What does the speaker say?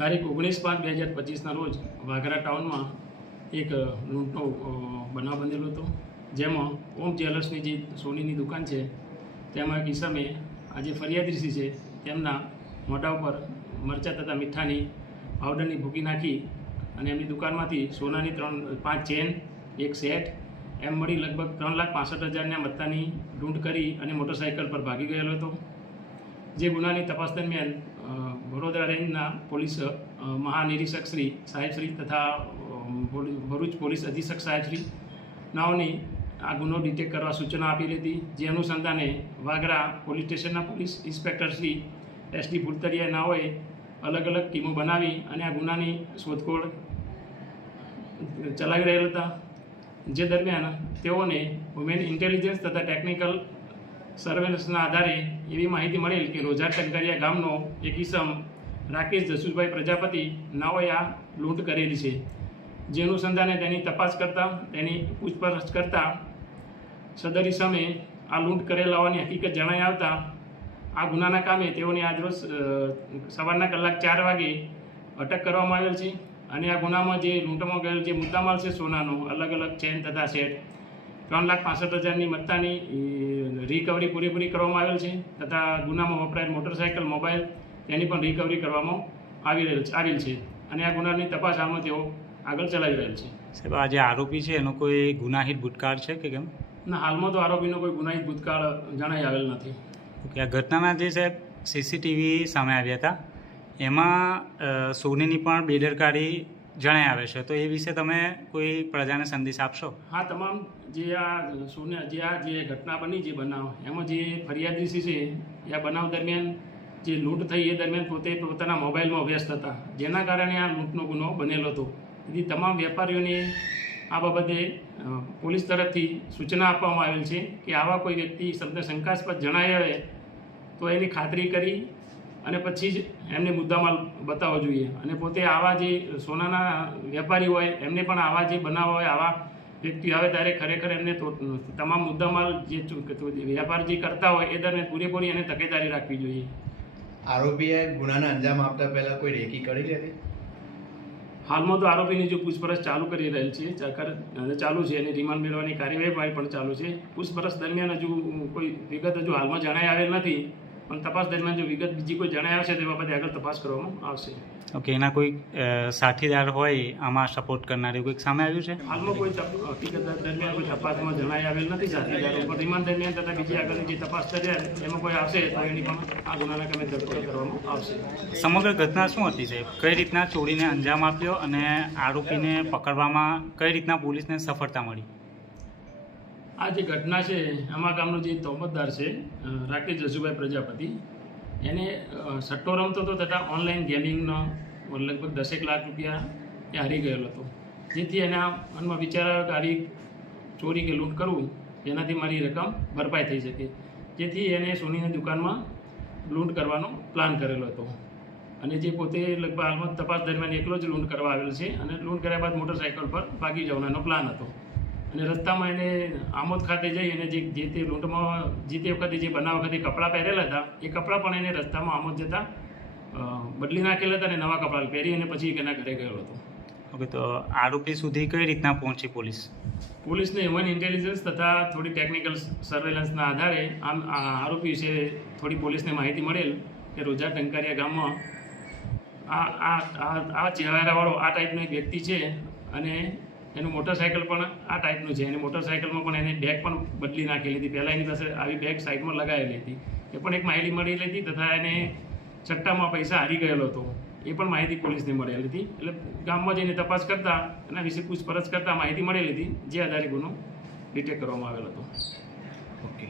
તારીખ ઓગણીસ પાંચ બે હજાર પચીસના રોજ વાઘરા ટાઉનમાં એક લૂંટનો બનાવ બનેલો હતો. જેમાં ઓમ જ્વેલર્સની જે સોનીની દુકાન છે, તેમાં એક આજે ફરિયાદ રીસી છે, તેમના મોઢા ઉપર મરચાં તથા મીઠાની પાવડરની ભૂકી નાખી અને એમની દુકાનમાંથી સોનાની ત્રણ પાંચ ચેન, એક સેટ, એમ મળી લગભગ ત્રણ લાખ પાસઠ હજારના મત્તાની લૂંટ કરી અને મોટરસાઇકલ પર ભાગી ગયેલો હતો. જે ગુનાની તપાસ દરમિયાન વડોદરા રેન્જના પોલીસ મહાનિરીક્ષક શ્રી સાહેબશ્રી તથા ભરૂચ પોલીસ અધિક્ષક સાહેબશ્રી નાઓની આ ગુનો ડિટેક્ટ કરવા સૂચના આપેલી હતી જે અનુસંધાને વાગરા પોલીસ સ્ટેશનના police inspector Shri S D Bhultariya નાઓએ અલગ અલગ ટીમો બનાવી અને આ ગુનાની શોધખોળ ચલાવી રહેલ હતા. જે દરમિયાન તેઓને વુમેન ઇન્ટેલિજન્સ તથા ટેકનિકલ સર્વેલન્સના આધારે એવી માહિતી મળેલ કે રોજા ટંકરિયા ગામનો એક ઈસમ રાકેશ જસુભાઈ પ્રજાપતિ નાઓએ આ લૂંટ કરેલી છે. જે અનુસંધાને તેની તપાસ કરતાં, તેની પૂછપરછ કરતાં સદર ઈસમે આ લૂંટ કરેલ હોવાની હકીકત જણાઈ આવતા આ ગુનાના કામે તેઓની આજરોજ સવારના કલાક ચાર વાગે અટક કરવામાં આવેલ છે અને આ ગુનામાં જે લૂંટમાં ગયેલ જે મુદ્દામાલ છે સોનાનો, અલગ અલગ ચેન તથા સેટ ત્રણ લાખ પાસઠ હજારની મત્તાની રિકવરી પૂરેપૂરી કરવામાં આવેલ છે તથા ગુનામાં વપરાયેલ મોટરસાયકલ મોબાઈલ તેની પણ રિકવરી કરવામાં આવી રહેલ છે આવેલ છે અને આ ગુનાની તપાસ હાલમાં તેઓ આગળ ચલાવી રહેલ છે. સાહેબ આ જે આરોપી છે એનો કોઈ ગુનાહિત ભૂતકાળ છે કે કેમ? ના હાલમાં તો આરોપીનો કોઈ ગુનાહિત ભૂતકાળ જણાઈ આવેલ નથી. ઓકે આ ઘટનાના જે સાહેબ સીસીટીવી સામે આવ્યા હતા એમાં સોનીની પણ બેદરકારી જણાઈ આવે છે. તો એ વિશે તમે કોઈ પ્રજાને સંદેશ આપશો? હા, તમામ જે આ સોને, જે આ જે ઘટના બની જે બનાવ, એમાં જે ફરિયાદી છે, એ આ બનાવ દરમિયાન જે લૂંટ થઈ, એ દરમિયાન પોતે પોતાના મોબાઈલમાં વ્યસ્ત હતા. જેના કારણે આ લૂંટનો ગુનો બનેલો હતો. તેથી તમામ વેપારીઓને આ બાબતે પોલીસ તરફથી સૂચના આપવામાં આવેલ છે કે આવા કોઈ વ્યક્તિ શબ્દ શંકાસ્પદ જણાય તો એની ખાતરી કરી અને પછી જ એમને મુદ્દામાલ બતાવવો જોઈએ. અને પોતે આવા જે સોનાના વેપારી હોય એમને પણ આવા જે બનાવવા હોય આવા વ્યક્તિ આવે ત્યારે ખરેખર એમને તમામ મુદ્દામાલ જે વેપાર જે કરતા હોય એ દરમિયાન પૂરેપૂરી એને તકેદારી રાખવી જોઈએ. આરોપીએ ગુનાને અંજામ આપતા પહેલાં કોઈ રેકી કરી લેતી હાલમાં તો આરોપીની જો પૂછપરછ ચાલુ કરી રહેલ છે ચાલુ છે અને રિમાન્ડ મેળવવાની કાર્યવાહી પણ ચાલુ છે. પૂછપરછ દરમિયાન હજુ કોઈ વિગત હજુ હાલમાં જણાઈ આવેલ નથી. પણ તપાસ દરમિયાન જો વિગત બીજી કોઈ જણાય આવશે તે બાબતે આગળ તપાસ કરવામાં આવશે. ઓકે એના કોઈ સાથીદાર હોય આમાં સપોર્ટ કરનાર કંઈક સામે આવ્યું છે? હાલમાં કોઈ હકીકત દરમિયાન કોઈ તપાસમાં જણાઈ આવેલ નથી. સાથીદારો પણ રિમાન્ડ દરમિયાન તથા બીજી આગળની જે તપાસ દરમિયાન એમાં કોઈ આવશે તો એની પણ આ ગુનાના કામે ધરપકડ કરવામાં આવશે. સમગ્ર ઘટના શું હતી સાહેબ? કઈ રીતના ચોરીને અંજામ આપ્યો અને આરોપીને પકડવામાં કઈ રીતના પોલીસને સફળતા મળી? આ જે ઘટના છે આમાં ગામનો જે તોમતદાર છે રાકેશ જસુભાઈ પ્રજાપતિ, એને સટ્ટો રમતો હતો તથા ઓનલાઈન ગેમિંગનો લગભગ દસેક લાખ રૂપિયા એ હારી ગયેલો હતો. જેથી એના મનમાં વિચાર આવ્યો કે આરી ચોરી કે લૂંટ કરવું જેનાથી મારી રકમ ભરપાઈ થઈ શકે. જેથી એને સોનીની દુકાનમાં લૂંટ કરવાનો પ્લાન કરેલો હતો. અને જે પોતે લગભગ હાલમાં તપાસ દરમિયાન એકલો જ લૂંટ કરવા આવેલ છે અને લૂંટ કર્યા બાદ મોટરસાઇકલ પર ભાગી જવાનો પ્લાન હતો. અને રસ્તામાં એને આમોદ ખાતે જઈ અને જે જે તે લૂંટમાં જે તે વખતે જે બનાવ વખતે કપડાં પહેરેલા હતા એ કપડાં પણ એને રસ્તામાં આમોદ જતાં બદલી નાખેલા હતા અને નવા કપડાં પહેરી અને પછી એના ઘરે ગયો હતો. ઓકે તો આરોપી સુધી કઈ રીતના પહોંચી પોલીસ? પોલીસને હ્યુમન ઇન્ટેલિજન્સ તથા થોડી ટેકનિકલ સર્વેલન્સના આધારે આમ આ આરોપી વિશે થોડી પોલીસને માહિતી મળેલ કે રોજા ટંકારિયા ગામમાં આ આ આ આ ચહેરાવાળો આ ટાઈપનો એક વ્યક્તિ છે અને એનું મોટરસાઇકલ પણ આ ટાઈપનું છે. એની મોટરસાઇકલમાં પણ એની બેગ પણ બદલી નાખેલી હતી. પહેલાં એની પાસે આવી બેગ સાઈડમાં લગાવેલી હતી. એ પણ એક માહિતી મળેલી હતી તથા એને ચટ્ટામાં પૈસા હારી ગયેલો હતો. એ પણ માહિતી પોલીસને મળેલી હતી. એટલે ગામમાં જઈને તપાસ કરતા એના વિશે પૂછપરછ કરતા માહિતી મળેલી હતી, જે આધારે ગુનો ડિટેક્ટ કરવામાં આવેલો હતો. ઓકે